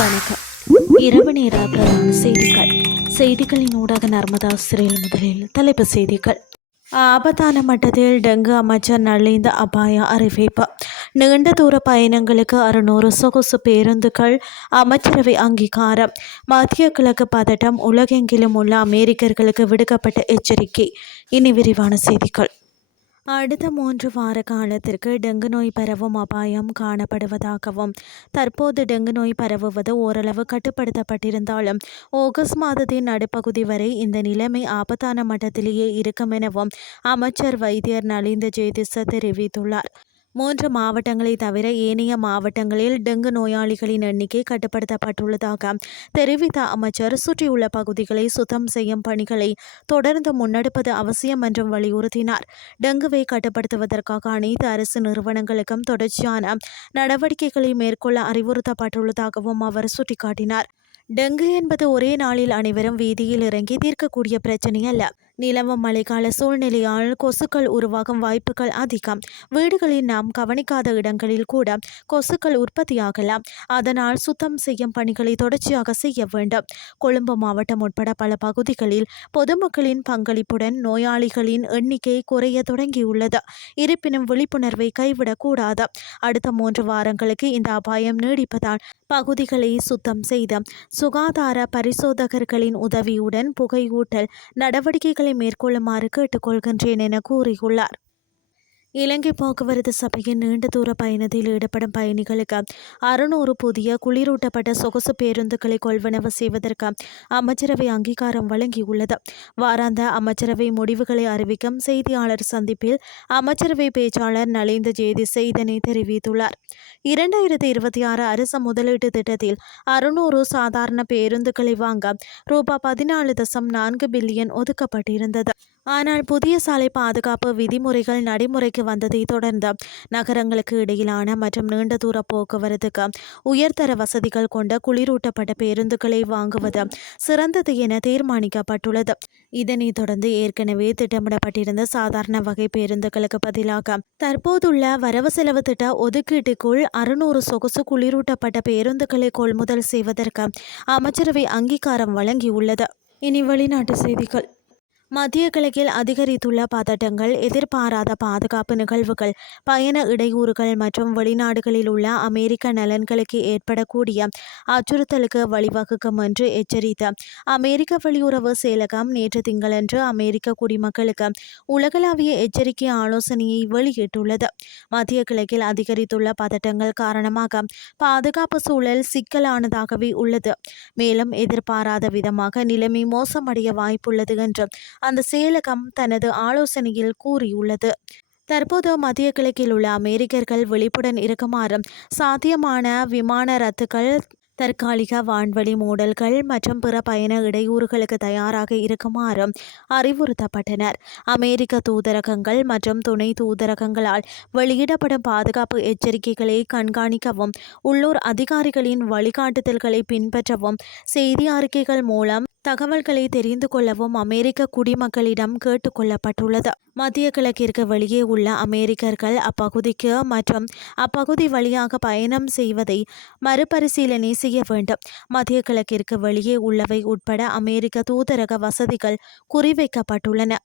வணக்கம். இரவு நேர பிரதான செய்திகள். செய்திகளின் ஊடாக நர்மதா சிறையில் முதலில் தலைப்புச் செய்திகள். ஆபத்தான மட்டத்தில் டெங்கு அமைச்சர் நலிந்த அபாய அறிவிப்பு. நீண்ட தூர பயணங்களுக்கு 600 சொகுசு பேருந்துகள் அமைச்சரவை அங்கீகாரம். மத்திய கிழக்கு பதட்டம், உலகெங்கிலும் உள்ள அமெரிக்கர்களுக்கு விடுக்கப்பட்ட எச்சரிக்கை. இனி விரிவான செய்திகள். அடுத்த 3 வார காலத்திற்கு டெங்கு நோய் பரவும் அபாயம் காணப்படுவதாகவும், தற்போது டெங்கு நோய் பரவுவது ஓரளவு கட்டுப்படுத்தப்பட்டிருந்தாலும் ஆகஸ்ட் மாதத்தின் நடுப்பகுதி வரை இந்த நிலைமை ஆபத்தான மட்டத்திலேயே இருக்கும் எனவும் அமைச்சர் வைத்தியர் நலிந்த ஜேதிச தெரிவித்துள்ளார். 3 மாவட்டங்களை தவிர ஏனைய மாவட்டங்களில் டெங்கு நோயாளிகளின் எண்ணிக்கை கட்டுப்படுத்தப்பட்டுள்ளதாக தெரிவித்த அமைச்சர், சுற்றியுள்ள பகுதிகளை சுத்தம் செய்யும் பணிகளை தொடர்ந்து முன்னெடுப்பது அவசியம் என்றும் வலியுறுத்தினார். டெங்குவை கட்டுப்படுத்துவதற்காக அனைத்து அரசு நிறுவனங்களுக்கும் தொடர்ச்சியான நடவடிக்கைகளை மேற்கொள்ள அறிவுறுத்தப்பட்டுள்ளதாகவும் அவர் சுட்டிக்காட்டினார். டெங்கு என்பது ஒரே நாளில் அனைவரும் வீதியில் இறங்கி தீர்க்கக்கூடிய பிரச்சனை அல்ல. நிலவும் மழைக்கால சூழ்நிலையால் கொசுக்கள் உருவாகும் வாய்ப்புகள் அதிகம். வீடுகளில் நாம் கவனிக்காத இடங்களில் கூட கொசுக்கள் உற்பத்தியாகலாம். அதனால் சுத்தம் செய்யும் பணிகளை தொடர்ச்சியாக செய்ய வேண்டும். கொழும்பு மாவட்டம் உட்பட பல பகுதிகளில் பொதுமக்களின் பங்களிப்புடன் நோயாளிகளின் எண்ணிக்கை குறைய தொடங்கியுள்ளது. இருப்பினும் விழிப்புணர்வை கைவிடக்கூடாது. அடுத்த 3 வாரங்களுக்கு இந்த அபாயம் நீடிப்பதால் பகுதிகளை சுத்தம் செய்து சுகாதார பரிசோதகர்களின் உதவியுடன் புகையூட்டல் நடவடிக்கைகளை மேற்கொள்ளுமாறு கேட்டுக்கொள்கின்றேன் என கூறியுள்ளார். இலங்கை போக்குவரத்து சபையின் நீண்ட தூர பயணத்தில் ஈடுபடும் பயணிகளுக்கு 600 புதிய குளிரூட்டப்பட்ட சொகுசு பேருந்துகளை கொள்வனவு செய்வதற்கு அமைச்சரவை அங்கீகாரம் வழங்கியுள்ளது. வாராந்த அமைச்சரவை முடிவுகளை அறிவிக்கும் செய்தியாளர் சந்திப்பில் அமைச்சரவை பேச்சாளர் நலிந்த ஜேதிச இதனை தெரிவித்துள்ளார். 2026 அரச முதலீட்டு திட்டத்தில் 600 சாதாரண பேருந்துகளை வாங்க ரூபாய் 14.4 பில்லியன் ஒதுக்கப்பட்டிருந்தது. ஆனால் புதிய சாலை பாதுகாப்பு விதிமுறைகள் நடைமுறைக்கு வந்ததை தொடர்ந்து நகரங்களுக்கு இடையிலான மற்றும் நீண்ட தூர போக்குவரத்துக்கு உயர்தர வசதிகள் கொண்ட குளிரூட்டப்பட்ட பேருந்துகளை வாங்குவது சிறந்தது என தீர்மானிக்கப்பட்டுள்ளது. இதனைத் தொடர்ந்து ஏற்கனவே திட்டமிடப்பட்டிருந்த சாதாரண வகை பேருந்துகளுக்கு பதிலாக தற்போதுள்ள வரவு செலவு திட்ட ஒதுக்கீட்டுக்குள் 600 சொகுசு குளிரூட்டப்பட்ட பேருந்துகளை கொள்முதல் செய்வதற்கு அமைச்சரவை அங்கீகாரம் வழங்கியுள்ளது. இனி வெளிநாட்டு செய்திகள். மத்திய கிழக்கில் அதிகரித்துள்ள பதட்டங்கள், எதிர்பாராத பாதுகாப்பு நிகழ்வுகள், பயண இடையூறுகள் மற்றும் வெளிநாடுகளில் உள்ள அமெரிக்க நலன்களுக்கு ஏற்படக்கூடிய அச்சுறுத்தலுக்கு வழிவகுக்கும் என்று எச்சரித்த அமெரிக்க வெளியுறவு செயலகம் நேற்று திங்களன்று அமெரிக்க குடிமக்களுக்கு உலகளாவிய எச்சரிக்கை ஆலோசனையை வெளியிட்டுள்ளது. மத்திய கிழக்கில் அதிகரித்துள்ள பதட்டங்கள் காரணமாக பாதுகாப்பு சூழல் சிக்கலானதாகவே உள்ளது. மேலும் எதிர்பாராத விதமாக நிலைமை மோசமடைய வாய்ப்புள்ளது என்று அந்த செயலகம் தனது ஆலோசனையில் கூறியுள்ளது. தற்போது மத்திய கிழக்கில் உள்ள அமெரிக்கர்கள் விழிப்புடன் இருக்குமாறும், சாத்தியமான விமான ரத்துகள், தற்காலிக வான்வழி மூடல்கள் மற்றும் பிற பயண இடையூறுகளுக்கு தயாராக இருக்குமாறும் அறிவுறுத்தப்பட்டனர். அமெரிக்க தூதரகங்கள் மற்றும் துணை தூதரகங்களால் வெளியிடப்படும் பாதுகாப்பு எச்சரிக்கைகளை கண்காணிக்கவும், உள்ளூர் அதிகாரிகளின் வழிகாட்டுதல்களை பின்பற்றவும், செய்தி அறிக்கைகள் மூலம் தகவல்களை தெரிந்து கொள்ளவும் அமெரிக்க குடிமக்களிடம் கேட்டுக்கொள்ளப்பட்டுள்ளது. மத்திய கிழக்கிற்கு வெளியே உள்ள அமெரிக்கர்கள் அப்பகுதிக்கு மற்றும் அப்பகுதி வழியாக பயணம் செய்வதை மறுபரிசீலனை செய்ய வேண்டும். மத்திய கிழக்கிற்கு வெளியே உள்ளவை உட்பட அமெரிக்க தூதரக வசதிகள் குறிவைக்கப்பட்டுள்ளன.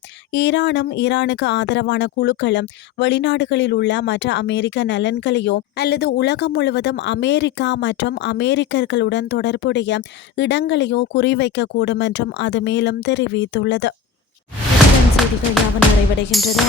ஈரானும் ஈரானுக்கு ஆதரவான குழுக்களும் வெளிநாடுகளில் உள்ள மற்ற அமெரிக்க நலன்களையோ அல்லது உலகம் முழுவதும் அமெரிக்கா மற்றும் அமெரிக்கர்களுடன் தொடர்புடைய இடங்களையோ குறிவைக்கக்கூடும் என்றும் அது மேலும் தெரிவித்துள்ளது. செய்திகள் யாவும் நிறைவடைகின்றது.